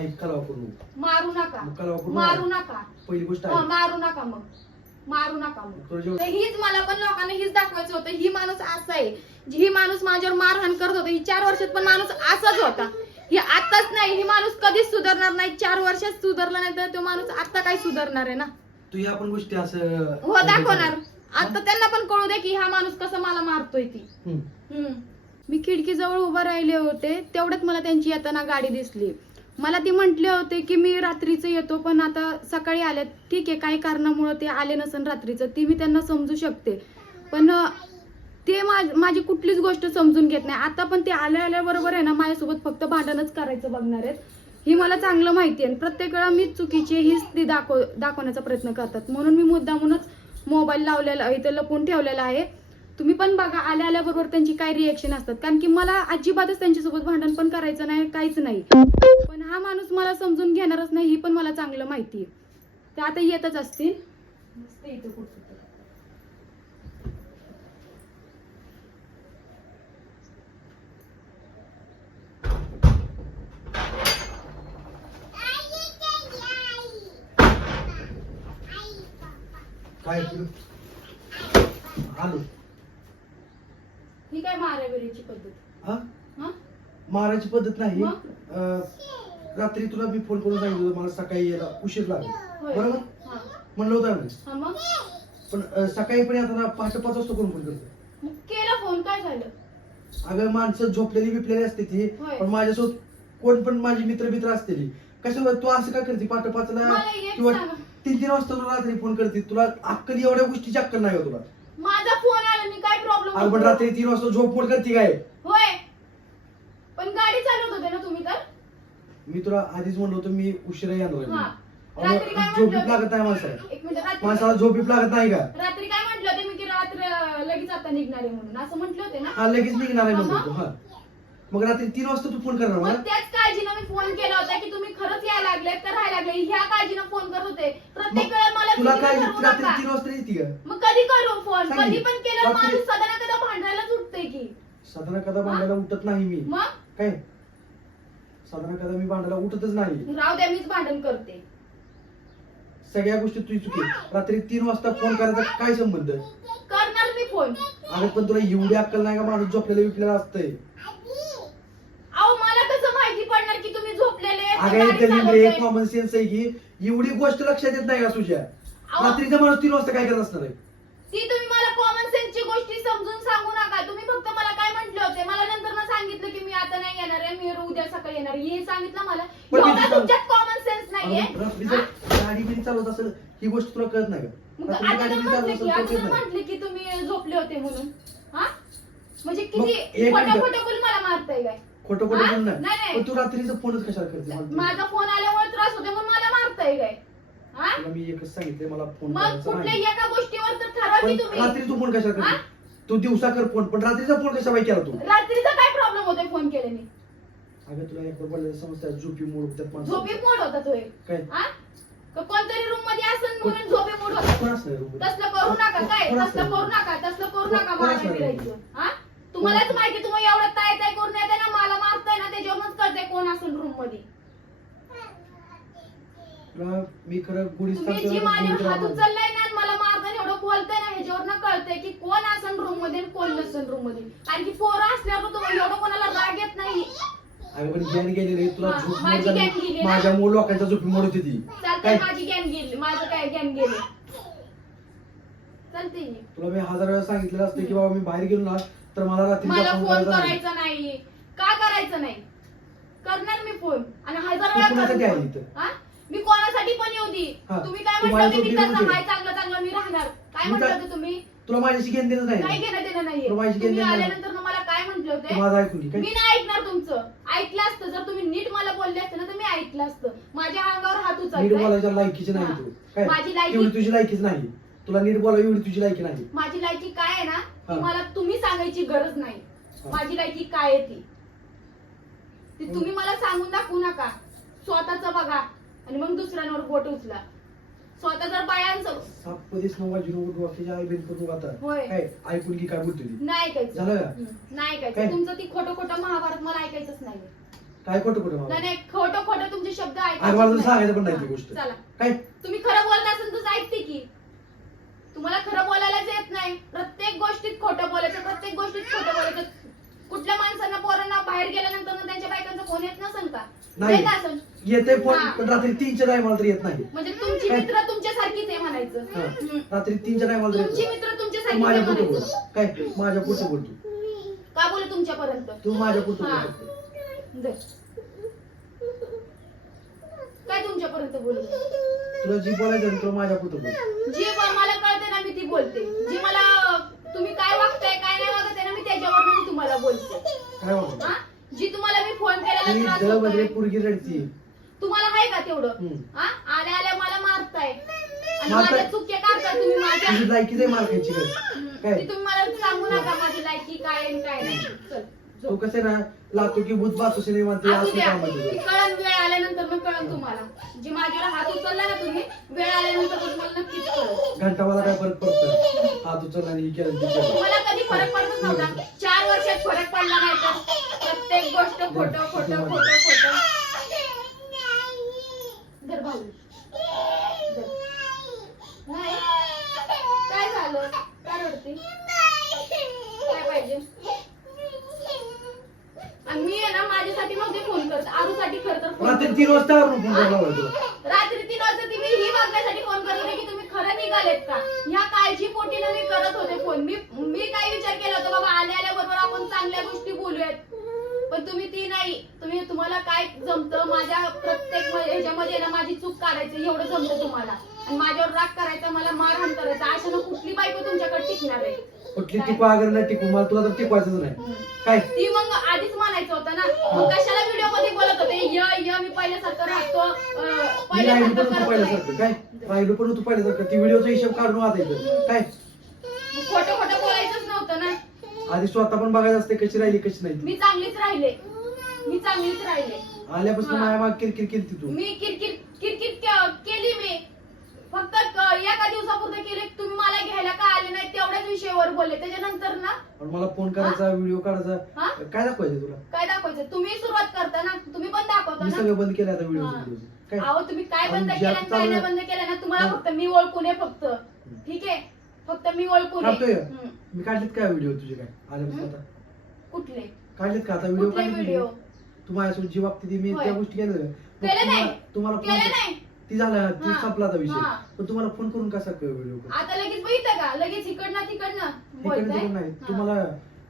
ऐकायला वापरू नको. मारू नका. करू मारू नका. पहिली गोष्ट हा, आहे. मारू नका मग. मारू नका मग. तुला हीच मला पण लोकांना हीच दाखवायचं होतं. ही माणूस असा आहे. ही माणूस माझ्यावर मारहाण करत होता. ही चार वर्षात पण माणूस असाच होता. ही आताच नाही. ही माणूस कधीच सुधारणार नाही. चार वर्षात सुधारला नाही तर तो माणूस आता काय सुधारणार आहे ना? तू ह्या पण गोष्टी असं हो दाखवणार. आता त्यांना पण कळू दे की हा माणूस कसा मला मारतोय ती. हम्म. मी खिडकीजवळ उभं राहिले होते. तेवढ्यात मला त्यांची येताना गाडी दिसली. मला ती म्हटले होते की मी रात्रीचं येतो पण आता सकाळी आले ठीक आहे काही कारणामुळे ते आले नसन रात्रीचं. ती मी त्यांना समजू शकते. पण ते मा- माझी कुठलीच गोष्ट समजून घेत नाही. आता पण ते आल्या आल्याबरोबर आहे ना माझ्यासोबत फक्त भांडणच करायचं बघणार आहेत. ही मला चांगलं माहिती आहे. आणि प्रत्येक वेळा मीच चुकीची हीच ती दाखव दाखवण्याचा प्रयत्न करतात. म्हणून मी मुद्दामूनच मोबाईल लावलेला इथे लपून ठेवलेला आहे. तुम्ही पण बघा आल्या आल्याबरोबर त्यांची काय रिएक्शन असतात. कारण की मला अजिबातच त्यांच्यासोबत भांडण पण करायचं नाही काहीच नाही. पण हा माणूस मला समजून घेणारच नाही ही पण मला चांगलं माहिती आहे ते आता येतच असतील. काय? आलो. ही काय माराबिरीची पद्धत? हा? हा? मारायची पद्धत नाही. मग? अं, रात्री तुला मी फोन करून सांगितलं होतं मला सकाळी यायला उशीर लागेल. होय. बरोबर? हा. म्हणलं होतं हा मग? पण अं, सकाळी पण आता पहाटे पाच वाजता कोण फोन करतो मग केला फोन काय झालं? अगं माणसं झोपलेली बिपलेली असते ती. होय. पण माझ्यासोबत कोण पण माझी मित्र मित्र असतेली कशाला तू असं का करते? पहाटे पाचला मला एक किंवा सांगा. तीन तीन वाजता तुला रात्री फोन करते? तुला अक्कल एवढ्या गोष्टीची अक्कल नाही हो तुला. माझा फोन मी काय पण प्रॉब्लेम रात्री तीन वाजता झोप फोन करते काय? होय. पण गाडी चालवत होते ना तुम्ही तर? मी तुला आधीच म्हणलं होतं मी उशिरा येणार आहे. हा. अहो, रात्री काय झोप म्हटलं लागत नाही होतं? माणसाला एक मिनिट रात्री झोप लागत नाही का? रात्री काय म्हटलं होते मी की रात्र लगेच आता निघणार आहे म्हणून. असं म्हटलं होते ना? हा लगेच निघणार आहे म्हणतो. तू हा. मग रात्री तीन वाजता तू फोन करणार मला? मग त्याच काळजीनं मी फोन केला होता की तुम्ही खरंच यायला लागले तर राहायला लागले. ह्या काळजीनं फोन करत होते. प्रत्येक मग वेळेला मला तुला काय रात्री नका. तीन वाजता येते का? मग कधी करू फोन कधी. पण केलं रात्री- माणूस सदा ना कदा भांडायलाच उठते की. साधारण कदा भांडायला उठत नाही मी. मग? काय? साधारण कदा मी भांडायला उठतच नाही. राहू द्या मीच भांडण करते. सगळ्या गोष्टी तुझी चुकी रात्री तीन वाजता फोन करायचा काय संबंध? करणार मी फोन अगं पण तुला एवढी अक्कल नाही का? माणूस झोपलेला विकलेला असतंय अहो मला कसं माहिती पडणार की तुम्ही झोपलेले आहेत, अगं? एक कॉमन सेन्स आहे की एवढी गोष्ट लक्षात येत नाही का तुझ्या अहो. रात्रीचा माणूस तीन वाजता काय करत असणार आहे? ती तुम्ही मला कॉमन सेन्सची गोष्टी समजून सांगू नका. तुम्ही फक्त मला काय म्हंटले होते मला नंतर ना सांगितलं की मी आता नाही येणार आहे मी उद्या सकाळी येणार आहे. हे सांगितलं मला. पण मी एवढा तिथं- तुमच्यात कॉमन सेन्स नाहीये. अगं, गाडी बिडी चालवत असेल ही गोष्ट तुला कळत नाही मग का आता तर गाडी चालवत म्हटले की असेल आता तुला तर कळत नाही. म्हटले की तुम्ही झोपले होते म्हणून. हा? म्हणजे मग किती एक खोटं मिनिटं. खोटं बोल मला मारताय काय? खोटं खोटं हा? बोल नाही, ना नाही. पण तू रात्रीचं फोनच कशाला करते मला ते? माझा फोन आल्यामुळे त्रास होते म्हणून मला मारताय काय? हा? तुला मी एकच सांगितलंय मला फोन मग करायचा कुठल्या नाही. एका गोष्टीवर तर ठरवा पण की तुम्ही. रात्री तू फोन कशाला हा? करते? तू दिवसा कर फोन पण रात्रीचा फोन कशा बाई केला तू? रात्रीचा काय प्रॉब्लेम होतोय फोन केल्याने? अगं तुला एक बोलले समजतात झोपी मोड माणसं- झोपी मोड होता तो काय? हा? का कोणतरी रूममध्ये असेल म्हणून झोपी मोड होता? कोण असणार room मध्ये? तसलं करू नका काय? कोण तसलं असणार करू नका तसलं करू नका कोण मला असणार फिरायचं room हा? तुम्हालाच माहिती तुम्ही एवढं ताय ताय करून येते ना मला मारताय ना त्याच्यावरूनच कळतंय कोण असेल रूममध्ये? मी खरं तुम्ही जी माझ्यावर हात उचललाय ना आणि मला मारताना एवढं बोलताय ना ह्याच्यावरनं कळतंय की कोण असेल रूममध्ये आणि कोण नसेल रूममध्ये. कारण की पोरं असल्यावर तुम्हाला एवढं कोणाला राग येत नाही. अगं पण गॅन गेलेली तुला हा, झोप माझी गॅन गेली झाली ना? माझ्या मूळ लोकांच्या झोपी मोड होती. ती चालतंय काय? माझी गॅन गेली माझं काय गॅन गेले? चालते तुला मी हजार वेळा सांगितलेलं असतं की बाबा मी बाहेर गेलो ना तर मला रात्रीचा मला फोन फोन करायचा नाही. करायचा नाही. का करायचं नाही? करणार मी फोन आणि हजार तू वेळा कोणासाठी करेन आली फोन. इथं? हा? मी कोणासाठी पण येऊ दी हा. तुम्ही काय तू म्हटलं माझ्यासोबत मी. हाय चांगलं चांगलं मी राहणार काय मी म्हटलं काय- होते तुम्ही तुला माझ्याशी घेणं देणं नाही काही ना? घेणं देणं नाहीये तू माझी तुम्ही घेणं देणं आल्यानंतर ना मला काय म्हटले होते तू माझं ऐकून घे काय मी नाही ऐकणार तुमचं ऐकलं असतं जर तुम्ही नीट मला बोलले असते ना तर मी ऐकलं असतं माझ्या अंगावर हात नीट उचलताय बोलायच्या लायकीची नाही. तू काय माझी लायकी- एवढी तुझी लायकीच नाही तुला नीट बोला एवढी तुझी लायकी नाही माझी लायकी काय आहे ना हा. ती मला तुम्ही सांगायची गरज नाही. माझी लायकी काय आहे ती ती तुम्ही मला सांगून दाखवू नका. स्वतःच बघा. आणि मग दुसऱ्यांवर बोट उचला. स्वतः जर बायांचं साप पदेस नवा झिरो डोक्याच्या आई बेन करू आता होय. काय? ऐकून घे काय बोलतो ती? नाही ऐकायचं. झालं का? हं, नाही काय? ऐकायचं तुमचं ती खोटं खोटं महाभारत मला ऐकायचंच नाही. काय खोटं खोटं नाही मला नाही. खोटं खोटं तुमचे शब्द अरे मला तर ऐकायचे सांगायचं पण नाही ती गोष्ट. चला. काय? तुम्ही खरं बोलत असेल तर ऐकते की. तुम्हाला खरं बोलायलाच येत नाही. प्रत्येक गोष्टीत खोटं बोलायचं प्रत्येक गोष्टीत खोटं बोलायचं. कुठल्या माणसांना पोरांना बाहेर गेल्यानंतर ना त्यांच्या बायकांचा फोन येत नसेल का नाही. येत असेल येते फोन हा. पण रात्री तीनच्या टायमाला तर येत नाही म्हणजे तुमची काय? मित्र तुमच्यासारखीच आहे म्हणायचं हा. हम्म. रात्री तीनच्या टायमाला तर तुमची मित्र नाही. तू तुमच्यासारखीच आहे माझ्या पुढे बोल म्हणायचं काय माझ्या पुढे बोल तू का बोलू तुमच्यापर्यंत तू माझ्या हा. दे. काय तुमच्यापर्यंत बोलू तुला जी बोलायचं आहे तुला माझ्या पुढे बोल जी ब- मला कळते ना मी ती बोलते जी मला तुम्ही काय नाही वागत आहे ना मी त्याच्यावर मी तुम्हाला बोलते काय हा? जी तुम्हाला मी फोन ती केलेला त्रास दळमध्ये होतोय पुरगी रडती तुम्हाला आहे का तेवढं हम्म. हा आल्या आल्या मला मारताय आणि मारताय? माझ्या चुक्या काढताय तुम्ही माझ्या तुझी लायकीच आहे मार्केटची हम्म. काय? ती तुम्ही मला सांगू नका माझी लायकी काय आणि काय नाही चल तू. कसे ना लातो की भूत बातू सिनेमा ते असू असं द्या काम आहे ती तुझं. कळण वेळ आल्यानंतर मग कळण तुम्हाला. जी माझ्यावर हात उचलला ना तुम्ही वेळ आल्यानंतर मग तुम्हाला नक्कीच घंटा मला काय फरक पडतं हात उचलला आणि ही केलं ते केलं. तुम्हाला कधी फरक पडतच नव्हता. चार वर्षात फरक पडला नाही तर. प्रत्येक गोष्ट खोटं खोटं खोटं खोटं. धर भाऊ. धर. नाही. काय झालं? काय रडते काय पाहिजे आणि मी आहे ना माझ्यासाठी नव्हते फोन करत आरूसाठी खरं तर फोन रात्री तीन. वाजता आवरून फोन करायला लावला तुला रात्री तीन वाजता ती मी ही बघण्यासाठी फोन करत होते की तुम्ही खरं निघालेत का? ह्या काळजी पोटीनं मी करत होते फोन मी मी काय विचार केला होता बाबा आल्या आल्या बरोबर आपण चांगल्या गोष्टी बोलूयात. पण तुम्ही ती नाही. तुम्ही तुम्हाला काय जमतं? माझ्या प्रत्येक म- ह्याच्यामध्ये ना माझी चूक काढायचं एवढं जमतं तुम्हाला. आणि माझ्यावर राग करायचा मला मारहाण करायचा. अशानं कुठली बायको तुमच्याकडे टिकणार आहे? कुठली काय? टिकवा अगर नाही टिकू? मला तुला तर टिकवायचंच नाही. हम्म. काय? ती मग आधीच म्हणायचं होतं ना. मग कशाला व्हिडिओमध्ये बोलत होते य य मी पहिल्यासारखं राहतो मी राहिलो पण तू नाही. काय? राहिलो पण तू पाहिल्यासारखं. ती व्हिडिओचा हिशोब काढून वाचायचं काय? खोटं खोटं बोलायचंच नव्हतं ना. आधी स्वतः पण बघायचं असते कशी राहिली कशी नाही ती. मी चांगलीच राहिले. मी चांगलीच राहिले. आल्यापासून हा. माझ्या माग किरकिर केली तू. मी किरकिर किरकिर के- केली मी. फक्त क- एका दिवसापुरतं केले तुम्ही मला घ्यायला का आले नाही तेवढ्याच विषयावर बोलले. त्याच्यानंतर ना? पण मला फोन करायचा व्हिडिओ हा? काढायचा काय दाखवायचं तुला? काय दाखवायचं? तुम्ही सुरुवात करता ना? तुम्ही पण दाखवता मी ना? सगळं बंद केलं आता व्हिडिओ हा. अहो तुम्ही काय बंद केलं आणि काय नाही बंद केलं ना तुम्हाला. फक्त मी ओळखून आहे फक्त ठीक आहे फक्त मी ओळखून आहे काढतोय? हम्म. मी काढलेत काय व्हिडिओ तुझे काय आल्यापासून हम्म. आता कुठले काढलेत का आता व्हिडिओ कुठले काढले व्हिडिओ तू माझ्यासोबत जी वागते ती मी होय. त्या गोष्टी केल्या का? मग केलं नाही. तुम्हाला- तुम्हाला केलं फोन नाही ती झाला ती हा. संपला आता विषय. पण तुम्हाला फोन करून कसा व्हिडिओ आता लगेच बघितलं का लगेच इकडनं तिकडनं इकडे बोलताय तिकडे नाही हा. तुम्हाला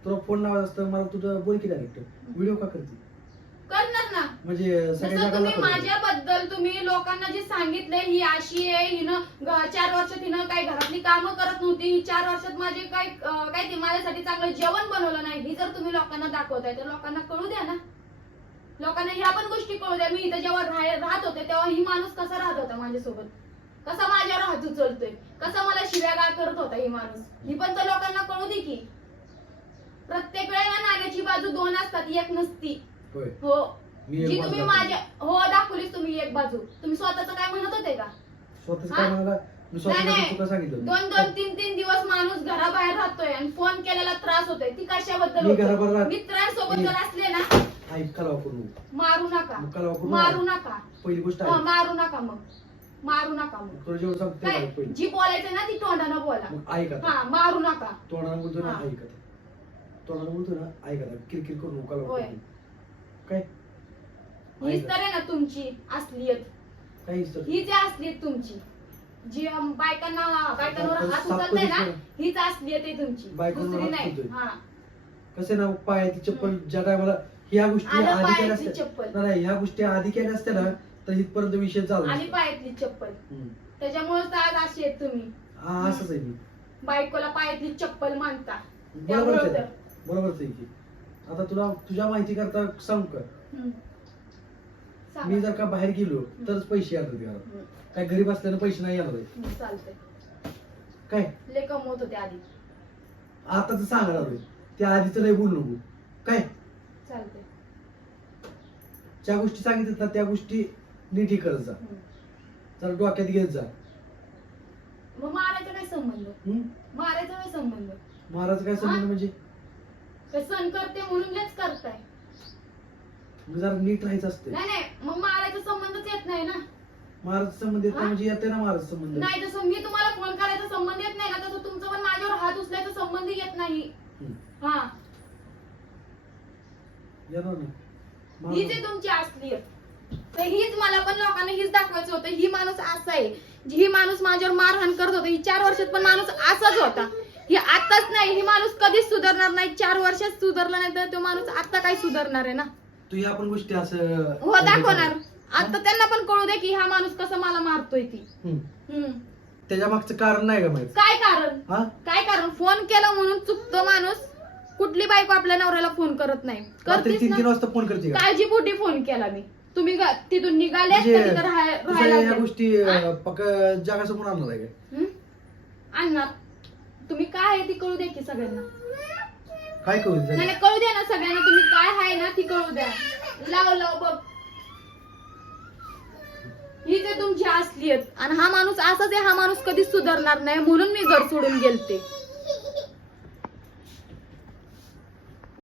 तुला फोन लावायचा असतं मला तुझं बोल की डायरेक्ट व्हिडिओ का करते करणार ना म्हणजे सगळ्या जसं तुम्ही जगाला. माझ्याबद्दल तुम्ही लोकांना जे सांगितलंय ही अशी आहे हिनं ग- चार वर्षात हिनं काही घरातली कामं करत नव्हती ही चार वर्षात माझे काय अं, काय ते माझ्यासाठी चांगलं जेवण बनवलं नाही ही जर तुम्ही लोकांना दाखवताय तर लोकांना कळू द्या ना. लोकांना ह्या पण गोष्टी कळू द्या. मी इथं जेव्हा राह- राहत होते तेव्हा ही माणूस कसा राहत होता माझ्यासोबत? कसा माझ्यावर हात उचलतोय? कसा मला शिव्यागाळ करत होता ही माणूस? ही पण तर लोकांना कळू दे की. प्रत्येक वेळेला नाण्याची बाजू दोन असतात एक नसती. होय. हो. मी जी तुम्ही. माझ्या हो दाखवलीच तुम्ही एक बाजू. तुम्ही स्वतःच काय म्हणत होते का? स्वतःच हा? काय म्हणाला? मी नाही, स्वतःला नाही. चुका सांगितलं दोन दोन तीन तीन दिवस माणूस घराबाहेर राहतोय आणि फोन केलेला त्रास होतोय. ती कशाबद्दल मी होतं? घराबाहेर राहत- मित्रांसोबत मी- जर असले ना वापरू मारू नका. वापरू मारू नको. नका. पहिली गोष्ट हा, आहे. मारू नका मग. मारू नका मग. तुला जेवढं सांगतो ऐक पहिली. जी बोलायचं ना ती तोंडानं बोला. मग ऐक हा मारू नका. तोंडानं बोलतो ना हा. ऐक बोलतो ना ऐक किरकिर करू नको कला होय. वापरू काय? हीच ऐक तर आहे ना तुमची असलियत काही इष्ट हीच आहे? असलियत तुमची. जी बायकांना बायकांवर आपण हात साफ उचलताय ना कधीच हीच असलियत आहे तुमची. बायकांवर दुसरी हात नाही. उचलतोय. हा. कसे ना पायाची चप्पल ज्या टायमाला ह्या गोष्टी आलं आधी केल्या पायातली असत्या. चप्पल. नाही, नाही ह्या गोष्टी आधी केल्या असत्या ना तर इथपर्यंत विषय चालू आणि नसता. पायातली चप्पल. हम्म. त्याच्यामुळे तर आज अशी आहेत तुम्ही. हा असंच आहे मी. बायकोला पायातली चप्पल मानता. बरोबरच त्यामुळं आहे तर. बरोबरच आहे की. आता तुला तुझ्या माहिती करता सांग का? हम्म. मी जर का बाहेर गेलो तरच पैसे घरात. हम्म. काय घरी बसल्यानं पैसे नाही येणार आहेत. चालतंय. काय? लय कमवत होते आधी. आता तर सांगणार त्या आधीच नाही बोलू नको. काय? चालतंय. ज्या गोष्टी सांगितल्यात ना त्या गोष्टी नीट हे करत जा. हम्म. जरा डोक्यात घेत जा. मग मारायचा काय संबंध? हम्म? मारायचा काय संबंध? महाराज काय संबंध म्हणजे? काय सण करते म्हणून लेच करताय. जरा नीट राहायचं असते नाही नाही मग मारायचा संबंधच येत नाही ना. महाराज संबंध येत नाही म्हणजे येते ना महाराज संबंध. नाही जसं मी तुम्हाला फोन करायचा संबंध येत नाही ना तसं तुमचं पण माझ्यावर हात उचलायचा संबंध येत नाही. हम्म. हा. येणार ना हीच महाराज- आहे तुमची असली. तर हीच मला पण लोकांना हीच दाखवायचं होतं. ही माणूस असा आहे. ही माणूस माझ्यावर मारहाण करत होता. ही चार वर्षात पण माणूस असाच होता. ही आताच नाही ही माणूस कधीच सुधारणार नाही. चार वर्षात सुधारला नाही तर तो माणूस आता काय सुधारणार आहे ना? तू या पण गोष्टी असं हो दाखवणार. आता त्यांना पण कळू दे की हा माणूस कसा मला मारतोय ती. हम्म. हम्म. त्याच्या मागचं कारण नाही का माहीत? काय कारण? हा? काय कारण? फोन केला म्हणून चुकतो माणूस. कुठली बायको आपल्या नवऱ्याला फोन करत नाही. रात्री तीन तीन ना? वाजता फोन करते का? काळजीपोटी फोन केला मी. तुम्ही गा- तिथून निघाले म्हणजे तर तिथं राहाय- तुझ्या राहायला या. गोष्टी अं, जगासमोर आणणार आहे का? आणणार. तुम्ही काय आहे ती कळू द्या की सगळ्यांना. काय नाही नाही, कळू द्या ना सगळ्यांना तुम्ही काय आहे ना ती कळू द्या. लाव लाव बघ. ही ते तुमची असली आहेत. आणि हा माणूस असाच आहे हा माणूस कधीच सुधारणार नाही. म्हणून मी घर सोडून गेलते.